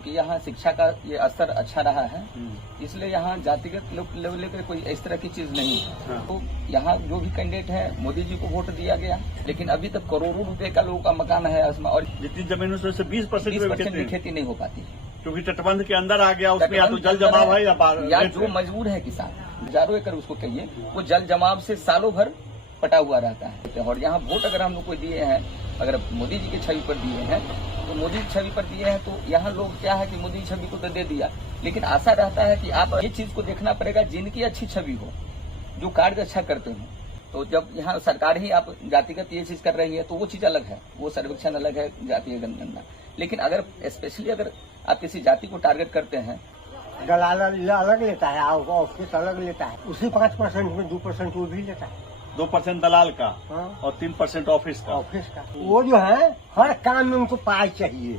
कि यहाँ शिक्षा का ये स्तर अच्छा रहा है, इसलिए यहाँ जातिगत लेवल पे कोई इस तरह की चीज नहीं है। तो यहाँ जो भी कैंडिडेट है, मोदी जी को वोट दिया गया, लेकिन अभी तक करोड़ों रुपए का लोगों का मकान है उसमें, और जितनी जमीनों से 20% की खेती नहीं हो पाती, क्योंकि तटबंध के अंदर आ गया, उसमें या तो जल जमाव है या जो मजबूर है किसान, हजारों एकड़ उसको कहिए, वो जल जमाव से सालों भर पटा हुआ रहता है। और यहाँ वोट अगर हम लोग को दिए हैं, अगर मोदी जी की छवि पर दिए हैं, तो मोदी की छवि पर दिए हैं, तो यहाँ लोग क्या है कि मोदी की छवि को तो दे दिया, लेकिन आशा रहता है कि आप ये चीज को देखना पड़ेगा जिनकी अच्छी छवि हो, जो कार्य अच्छा करते हो। तो जब यहाँ सरकार ही आप जातिगत ये चीज कर रही है, तो वो चीज अलग है, वो सर्वेक्षण अलग है, जातीय जनगणना। लेकिन अगर स्पेशली अगर आप किसी जाति को टारगेट करते हैं, दलाल अलग लेता है, ऑफिस अलग लेता है, उसी 5% में 2% वो भी लेता है। 2% दलाल का और 3% ऑफिस का। वो जो है हर काम में उनको पाई चाहिए,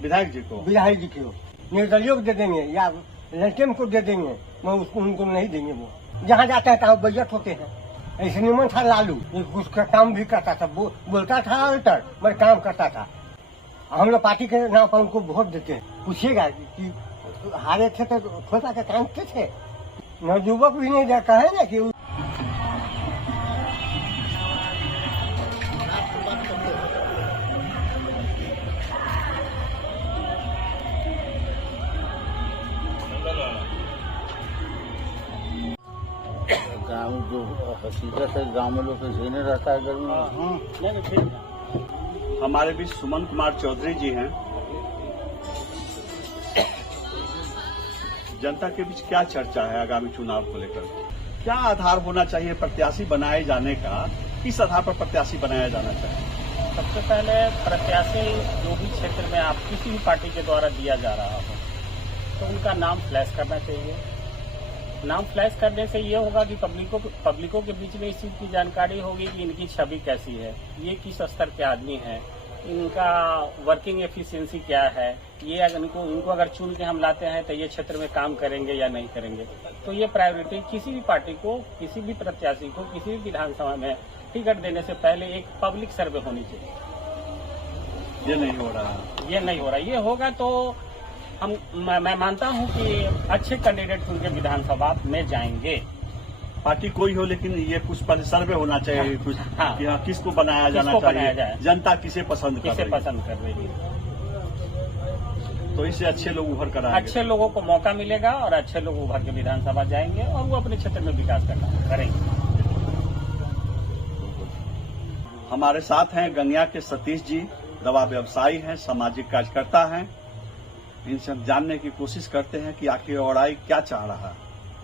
विधायक जी को निर्दलियों को दे देंगे या लड़के को दे देंगे, मैं उसको उनको नहीं देंगे। वो जहाँ जाता है तहाँ बजट होते हैं। ऐसे नियमन था लालू, उसका काम भी करता था, बोलता था अल्टर, मैं काम करता था। हम लोग पार्टी के नाम पर उनको वोट देते हैं। पूछिएगा कि हारे थे तो खोता का काम के थे, नवयुवक भी नहीं जाता है ना कि गाँव जो हकीकत है, गाँव में लोग का झेलने रहता है गर्मी में। हमारे बीच सुमन कुमार चौधरी जी हैं। जनता के बीच क्या चर्चा है आगामी चुनाव को लेकर? क्या आधार होना चाहिए प्रत्याशी बनाए जाने का? किस आधार पर प्रत्याशी बनाया जाना चाहिए? सबसे पहले प्रत्याशी जो भी क्षेत्र में आप किसी भी पार्टी के द्वारा दिया जा रहा हो, तो उनका नाम फ्लैश करना चाहिए। नाम फ्लैश करने से ये होगा कि पब्लिकों के बीच में इस चीज की जानकारी होगी कि इनकी छवि कैसी है, ये किस स्तर के आदमी है, इनका वर्किंग एफिशिएंसी क्या है, ये इनको अगर चुन के हम लाते हैं तो ये क्षेत्र में काम करेंगे या नहीं करेंगे। तो ये प्रायोरिटी किसी भी पार्टी को, किसी भी प्रत्याशी को, किसी भी विधानसभा में टिकट देने से पहले एक पब्लिक सर्वे होनी चाहिए। ये नहीं हो रहा। ये होगा तो मैं मानता हूं कि अच्छे कैंडिडेट उनके विधानसभा में जाएंगे। पार्टी कोई हो, लेकिन ये कुछ पर सर्वे होना चाहिए, कुछ कि हाँ किसको बनाया जाना चाहिए, जनता किसे पसंद कर रही है। तो इससे अच्छे लोग उभर कर आएंगे, अच्छे लोगों को मौका मिलेगा और अच्छे लोग उभर के विधानसभा जाएंगे और वो अपने क्षेत्र में विकास करेंगे। हमारे साथ हैं गंगिया के सतीश जी, दवा व्यवसायी हैं, सामाजिक कार्यकर्ता हैं। इनसे हम जानने की कोशिश करते हैं कि आखिर औराई क्या चाह रहा है,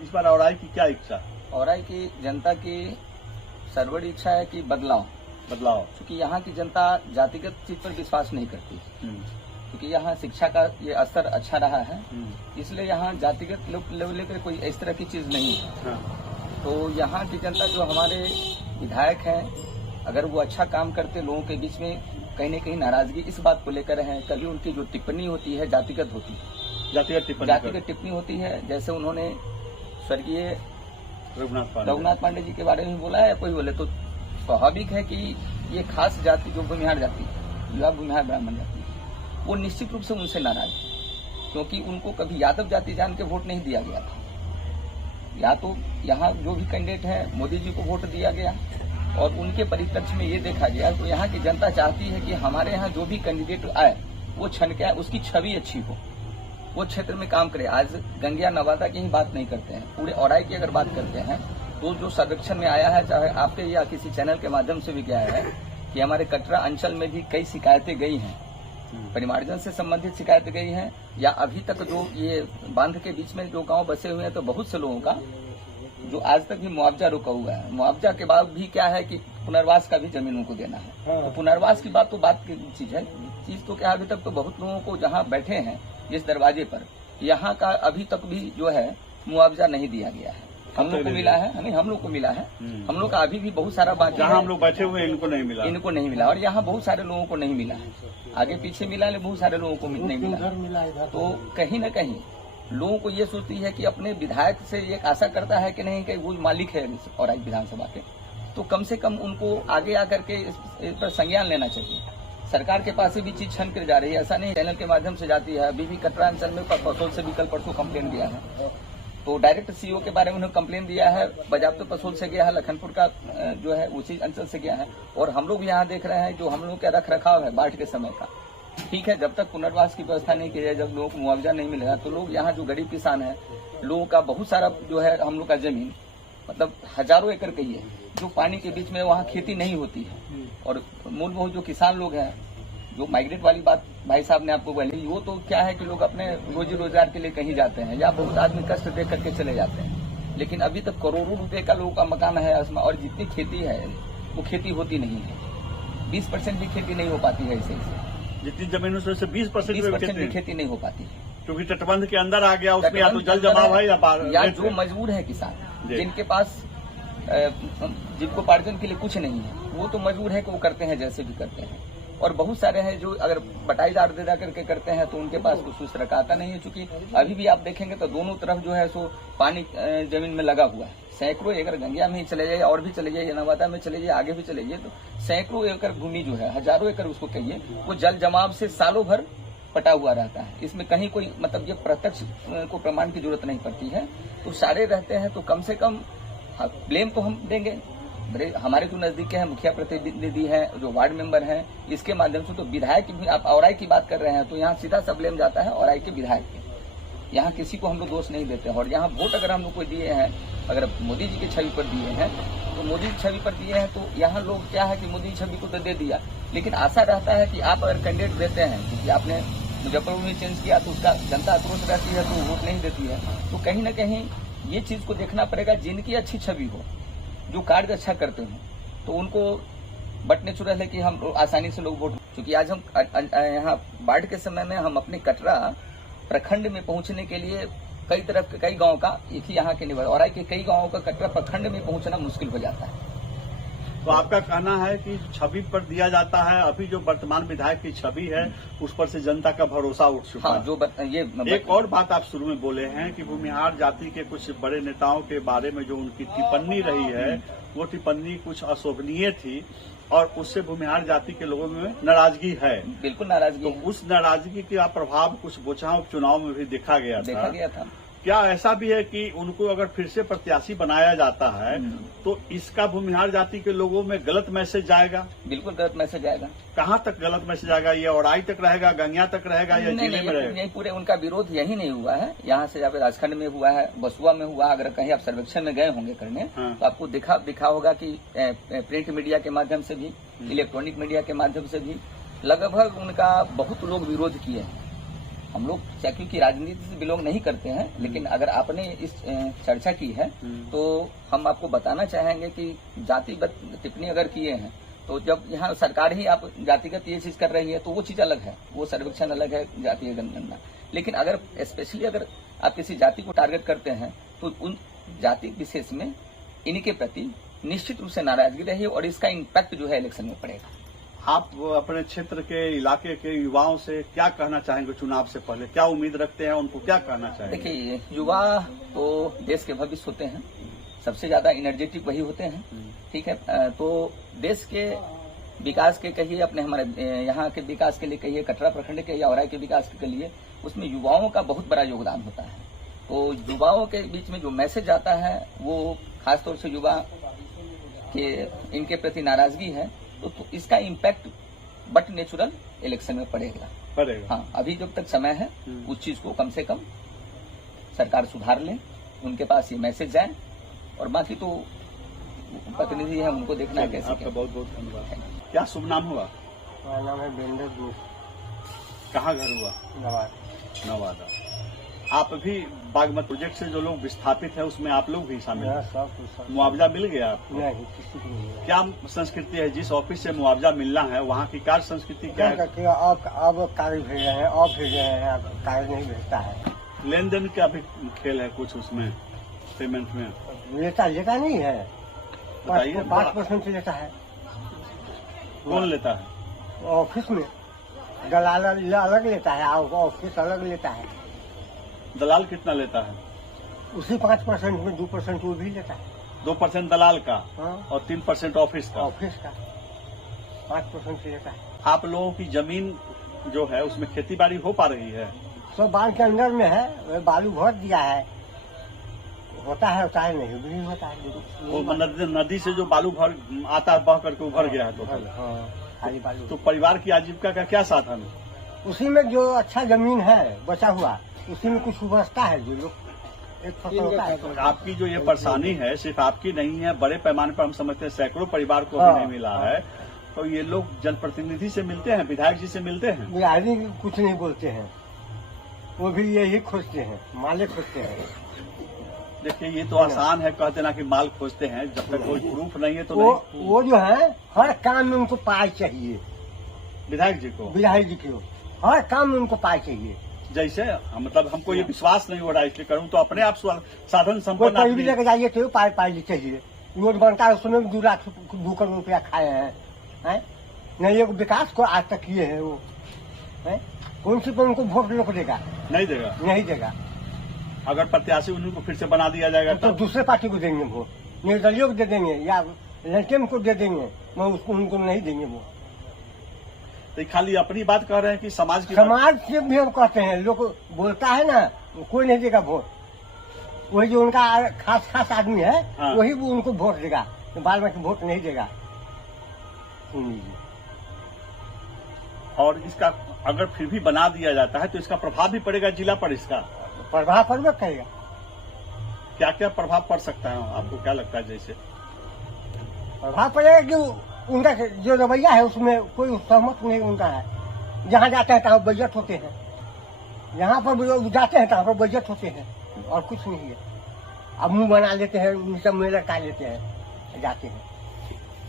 इस बार औराई की क्या इच्छा? औराई की जनता की सर्वोच्च इच्छा है कि बदलाव, क्योंकि यहाँ की जनता जातिगत चीज पर विश्वास नहीं करती, क्योंकि यहाँ शिक्षा का ये स्तर अच्छा रहा है, इसलिए यहाँ जातिगत लेवल पे कोई इस तरह की चीज नहीं है। तो यहाँ की जनता जो हमारे विधायक हैं, अगर वो अच्छा काम करते, लोगों के बीच में कहीं न कहीं नाराजगी इस बात को लेकर है, कभी उनकी जो टिप्पणी होती है जातिगत होती है, जातिगत टिप्पणी होती है। जैसे उन्होंने स्वर्गीय रघुनाथ पांडे जी के बारे में बोला है या कोई बोले, तो स्वाभाविक है कि ये खास जाति जो भूमिहार जाति, युवा भूमिहार ब्राह्मण जाति, वो निश्चित रूप से उनसे नाराज है, क्योंकि उनको कभी यादव जाति जान के वोट नहीं दिया गया था। या तो यहाँ जो भी कैंडिडेट है, मोदी जी को वोट दिया गया और उनके परिप्रेक्ष्य में ये देखा गया, तो यहाँ की जनता चाहती है कि हमारे यहाँ जो भी कैंडिडेट आए वो छन के आए, उसकी छवि अच्छी हो, वो क्षेत्र में काम करे। आज गंगिया नवादा की ही बात नहीं करते हैं, पूरे औराई की अगर बात करते हैं, तो जो सर्वेक्षण में आया है, चाहे आपके या किसी चैनल के माध्यम से भी क्या है कि हमारे कटरा अंचल में भी कई शिकायतें गई हैं, परिमार्जन से संबंधित शिकायतें गई हैं, या अभी तक जो ये बांध के बीच में जो गाँव बसे हुए हैं, तो बहुत से लोगों का जो आज तक भी मुआवजा रुका हुआ है। मुआवजा के बाद भी क्या है कि पुनर्वास का भी जमीन उनको देना है। तो पुनर्वास की बात तो बात की चीज है, चीज तो क्या अभी तक तो बहुत लोगों को जहाँ बैठे हैं जिस दरवाजे पर, यहाँ का अभी तक भी जो है मुआवजा नहीं दिया गया है। हम लोग को मिला है, हम लोग को मिला है, हम लोग का अभी भी बहुत सारा बाकी है। हम लोग बैठे हुए इनको नहीं मिला, और यहाँ बहुत सारे लोगों को नहीं मिला है, आगे पीछे मिला, लेकिन बहुत सारे लोगों को नहीं मिला। तो कहीं न कहीं लोगों को ये सोचती है कि अपने विधायक से एक आशा करता है कि नहीं कि वो मालिक है औराई विधानसभा के, तो कम से कम उनको आगे आकर के इस पर संज्ञान लेना चाहिए। सरकार के पास से भी चीज छन कर जा रही है। ऐसा नहीं, चैनल के माध्यम से जाती है। अभी भी कटरा अंचल में पसोल से भी कल परसों कंप्लेन दिया है, तो डायरेक्ट सीओ के बारे में उन्होंने कंप्लेन दिया है। बजाब्तो पसोल से गया है, लखनपुर का जो है उसी अंचल से गया है। और हम लोग यहाँ देख रहे हैं जो हम लोग का रख रखाव है बाढ़ के समय का, ठीक है, जब तक पुनर्वास की व्यवस्था नहीं की जाए, जब लोगों को मुआवजा नहीं मिलेगा, तो लोग यहाँ जो गरीब किसान है, लोगों का बहुत सारा जो है हम लोग का जमीन, मतलब हजारों एकड़ कहिए, जो पानी के बीच में वहाँ खेती नहीं होती है। और मूलभूत जो किसान लोग हैं, जो माइग्रेट वाली बात भाई साहब ने आपको बोली, वो तो क्या है कि लोग अपने रोजी रोजगार के लिए कहीं जाते हैं, या बहुत आदमी कष्ट देख करके चले जाते हैं। लेकिन अभी तक करोड़ों रुपए का लोगों का मकान है उसमें, और जितनी खेती है वो खेती होती नहीं है। 20% भी खेती नहीं हो पाती है। इसे जितनी जमीन उसमें से 20% भी खेती नहीं हो पाती है, क्योंकि तटबंध के अंदर आ गया, उसमें या तो जल जमाव है या जो मजबूर है किसान, जिनके पास जिनको उपार्जन के लिए कुछ नहीं है, वो तो मजबूर है कि वो करते हैं जैसे भी करते हैं। और बहुत सारे हैं जो अगर बटाईदार दे करके करते हैं तो उनके पास कुछ उस तरह का आता नहीं है। चूंकि अभी भी आप देखेंगे तो दोनों तरफ जो है सो पानी जमीन में लगा हुआ है। सैकड़ों एकड़ गंगिया में ही चले जाइए, और भी चले जाइए, नवादा में चले जाइए, आगे भी चले जाइए, तो सैकड़ों एकड़ भूमि जो है, हजारों एकड़ उसको कहिए, वो जल जमाव से सालों भर पटा हुआ रहता है। इसमें कहीं कोई मतलब ये प्रत्यक्ष को प्रमाण की जरूरत नहीं पड़ती है। तो सारे रहते हैं, तो कम से कम ब्लेम तो हम देंगे। हमारे जो नजदीक है मुखिया प्रतिनिधि है, जो वार्ड मेंबर हैं, इसके माध्यम से तो विधायक की भी, आप औराई की बात कर रहे हैं, तो यहाँ सीधा सा ब्लेम जाता है औराई के विधायक के। यहाँ किसी को हम लोग दोष नहीं देते। और यहाँ वोट अगर हम लोग को दिए हैं, अगर मोदी जी की छवि पर दिए हैं, तो मोदी की छवि पर दिए हैं, तो यहाँ लोग क्या है कि मोदी की छवि को तो दे दिया, लेकिन आशा रहता है कि आप अगर कैंडिडेट देते हैं, क्योंकि आपने मुजफ्फरपुर में चेंज किया तो उसका जनता आक्रोश रहती है, तो वोट नहीं देती है। तो कहीं ना कहीं ये चीज को देखना पड़ेगा, जिनकी अच्छी छवि हो, जो कार्य अच्छा करते हैं, तो उनको बट नेचुरल है कि हम आसानी से लोग वोट। क्योंकि आज हम यहाँ बाढ़ के समय में हम अपने कटरा प्रखंड में पहुंचने के लिए कई गांव का, एक ही यहाँ के निवासी और के कई गांवों का कटरा प्रखंड में पहुंचना मुश्किल हो जाता है। तो आपका कहना है कि छवि पर दिया जाता है, अभी जो वर्तमान विधायक की छवि है उस पर से जनता का भरोसा उठ चुका है। जो एक और बात आप शुरू में बोले हैं कि भूमिहार जाति के कुछ बड़े नेताओं के बारे में जो उनकी टिप्पणी रही है, वो टिप्पणी कुछ अशोभनीय थी और उससे भूमिहार जाति के लोगों में नाराजगी है। बिल्कुल नाराजगी। तो उस नाराजगी का प्रभाव कुछ बोचाव चुनाव में भी देखा गया था। क्या ऐसा भी है कि उनको अगर फिर से प्रत्याशी बनाया जाता है तो इसका भूमिहार जाति के लोगों में गलत मैसेज जाएगा? बिल्कुल गलत मैसेज आएगा। कहाँ तक गलत मैसेज आएगा? ये औराई तक रहेगा, गंगिया तक रहेगा, या जिले में रहेगा? यही पूरे उनका विरोध यही नहीं हुआ है। यहाँ से जब राजखंड में हुआ है, बसुआ में हुआ, अगर कहीं आप सर्वेक्षण में गए होंगे करने, तो आपको दिखा होगा कि प्रिंट मीडिया के माध्यम से भी, इलेक्ट्रॉनिक मीडिया के माध्यम से भी लगभग उनका बहुत लोग विरोध किए हैं। हम लोग क्योंकि राजनीति से बिलोंग नहीं करते हैं, लेकिन अगर आपने इस चर्चा की है तो हम आपको बताना चाहेंगे कि जातिगत टिप्पणी अगर किए हैं, तो जब यहाँ सरकार ही आप जातिगत ये चीज कर रही है तो वो चीज अलग है, वो सर्वेक्षण अलग है, जातीय जनगणना। लेकिन अगर स्पेशली अगर आप किसी जाति को टारगेट करते हैं तो उन जाति विशेष में इनके प्रति निश्चित रूप से नाराजगी रही और इसका इम्पैक्ट जो है इलेक्शन में पड़ेगा। आप अपने क्षेत्र के इलाके के युवाओं से क्या कहना चाहेंगे? चुनाव से पहले क्या उम्मीद रखते हैं, उनको क्या कहना चाहेंगे? देखिए, युवा तो देश के भविष्य होते हैं, सबसे ज्यादा एनर्जेटिक वही होते हैं, ठीक है। तो देश के विकास के कहिए, अपने हमारे यहाँ के विकास के लिए कहिए, कटरा प्रखंड के या औराई के विकास के लिए, उसमें युवाओं का बहुत बड़ा योगदान होता है। तो युवाओं के बीच में जो मैसेज आता है वो खासतौर से युवा के इनके प्रति नाराजगी है, तो इसका इम्पैक्ट बट नेचुरल इलेक्शन में पड़ेगा। हाँ, अभी जब तक समय है उस चीज को कम से कम सरकार सुधार ले, उनके पास ये मैसेज जाए, और बाकी तो प्रतिनिधि है उनको देखना है कैसे। आपका बहुत बहुत धन्यवाद। क्या शुभ नाम हुआ? मेरा नाम है बेंदर जोश। कहाँ घर हुआ? नवादा। आप भी बागमती प्रोजेक्ट से जो लोग विस्थापित है उसमें आप लोग भी शामिल हैं? सब मुआवजा मिल गया आपको? नहीं, किसी को नहीं। क्या संस्कृति है जिस ऑफिस से मुआवजा मिलना है, वहाँ की कार्य संस्कृति क्या है? अब कार्य भेज रहे हैं, और भेज रहे हैं, अब कार्य नहीं भेजता है। लेन देन का भी खेल है कुछ उसमें, पेमेंट में? लेता नहीं है, बताइए। 5% लेता है। कौन लेता है? ऑफिस में दलाल अलग लेता है, ऑफिस अलग लेता है। दलाल कितना लेता है? उसी 5% में 2% वो भी लेता है। 2% दलाल का? हाँ। और 3% ऑफिस का? ऑफिस का 5% लेता है। आप लोगों की जमीन जो है उसमें खेती बाड़ी हो पा रही है? सब बांध के अंदर में है, वो बालू भर दिया है, होता है नहीं भी होता है। वो नदी से जो बालू भर आता है बह करके उभर गया है तो हाँ, खाली बालू। तो परिवार की आजीविका का क्या साधन? उसी में जो अच्छा जमीन है बचा हुआ, उसी में कुछ उबरता है जो लोग एक फसल होता है। तो आपकी जो ये परेशानी है सिर्फ आपकी नहीं है, बड़े पैमाने पर हम समझते हैं सैकड़ों परिवार को हाँ, भी नहीं मिला है। तो ये लोग जनप्रतिनिधि से मिलते हैं, विधायक जी से मिलते हैं? बिहारी कुछ नहीं बोलते हैं, वो भी यही खोजते हैं, माले खोजते हैं। देखिए ये तो आसान है कह देना कि माल खोजते हैं, जब तक कोई प्रूफ नहीं है तो नहीं। वो जो है हर काम में उनको पाई चाहिए, विधायक जी को, बिहारी जी को हर काम में उनको पाई चाहिए। जैसे मतलब हमको ये विश्वास नहीं हो रहा है इसलिए करूँ तो अपने आप साधन कोई संपन्न कहीं भी आदमी- लेके जाइए तो पाई चाहिए। नोट बनता है उसमें भी 2 लाख 2 करोड़ रुपया खाए हैं, नहीं एक विकास को आज तक किए हैं वो हैं? कौन सी पर उनको वोट लोग देगा? नहीं देगा। नहीं देगा। अगर प्रत्याशी उन्हीं को फिर से बना दिया जाएगा तो दूसरे पार्टी को देंगे वोट, निर्दलीय को दे देंगे या लड़के को दे देंगे, मैं उसको उनको नहीं देंगे वो। तो खाली अपनी बात कह रहे हैं कि समाज की बात- समाज से भी हम कहते हैं, लोग बोलता है ना कोई नहीं देगा वोट, वही जो उनका खास आदमी है हाँ। वही वो उनको वोट देगा, तो बाल बाकी वोट नहीं देगा। सुन लीजिए, और इसका अगर फिर भी बना दिया जाता है तो इसका प्रभाव भी पड़ेगा जिला पर। इसका प्रभाव पड़बे करेगा। क्या क्या प्रभाव पड़ सकता है आपको क्या लगता है? जैसे प्रभाव पड़ेगा कि उनका जो रवैया है उसमें कोई सहमत नहीं उनका है। जहाँ जाते हैं तहाँ बजट होते हैं, यहाँ पर लोग जाते हैं तहाँ पर बजट होते हैं, और कुछ नहीं है। अब मुंह बना लेते हैं, सब मेले का लेते हैं, जाते हैं,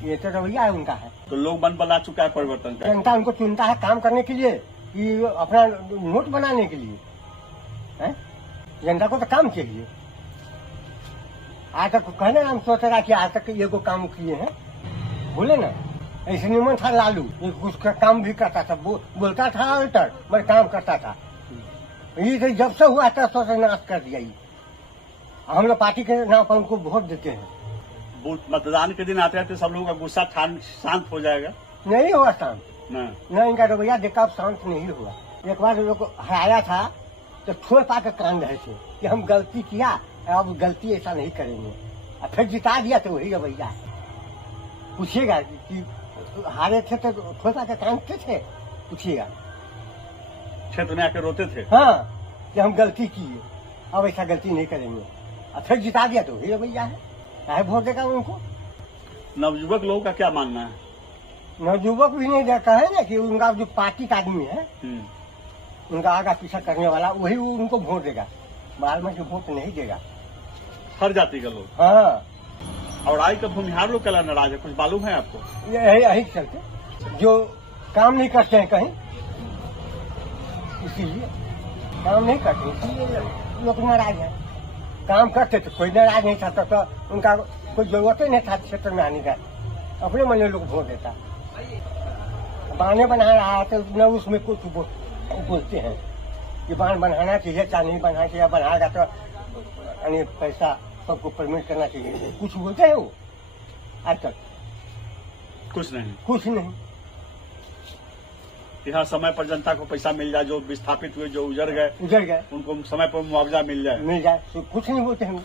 ये तो रवैया है उनका है। तो लोग मन बना चुका है परिवर्तन का। जनता उनको चुनता है काम करने के लिए कि अपना नोट बनाने के लिए है? जनता को तो काम चाहिए। आज तक कहने हम सोच रहा कि आज तक ये को काम किए हैं, बोले ना ऐसे निमन था लालू, उसका काम भी करता था, बोलता था अल्टर मगर काम करता था। ये तो जब से हुआ तब से नाश कर दिया ये। हम लोग पार्टी के नाम पर उनको वोट देते हैं। मतदान के दिन आते हैं तो सब लोगों का गुस्सा शांत हो जाएगा? नहीं हुआ शांत, न न इनका रवैया देखा अब शांत नहीं हुआ। एक बार लोग हराया था तो छोड़ पा के कान रहे थे कि हम गलती किया, अब गलती ऐसा नहीं करेंगे, और फिर जिता दिया तो वही रवैया है। पूछिएगा कि हारे थे तो छोड़ पा के कानते थे, पूछिएगा। क्षेत्र में आके रोते थे? हाँ, कि हम गलती किए, अब ऐसा गलती नहीं करेंगे, और फिर जिता दिया तो वही रवैया है। चाहे वोट देगा उनको। नवयुवक लोगों का क्या मानना है? नवयुवक भी नहीं देता है ना कि उनका जो पार्टी का आदमी है, उनका आगा पीछा करने वाला वही उनको वोट देगा, बाल में वोट नहीं देगा। हर जाति का लोग? हाँ, और आई का भूमिहार लोग क्या नाराज है? कुछ मालूम है आपको? यही चलते जो काम नहीं करते हैं कहीं, इसीलिए काम नहीं करते, इसीलिए लोग नाराज है। काम करते तो कोई नाराज नहीं था, तो उनका कोई जरूरत ही नहीं था क्षेत्र में आने का, अपने मन में लोग वोट देता। बांध बना रहा है तो न उसमें कुछ बोलते हैं कि बांध बनाना चाहिए, चाहे नहीं बनाना चाहिए, बनाएगा तो यानी पैसा सबको पेमेंट करना चाहिए, कुछ बोलते हैं वो? आज तक कुछ नहीं। कुछ नहीं। यहाँ समय पर जनता को पैसा मिल जाए, जो विस्थापित हुए, जो उजड़ गए उजड़ गए, उनको समय पर मुआवजा मिल जाए। मिल जाए तो कुछ नहीं बोलते हैं।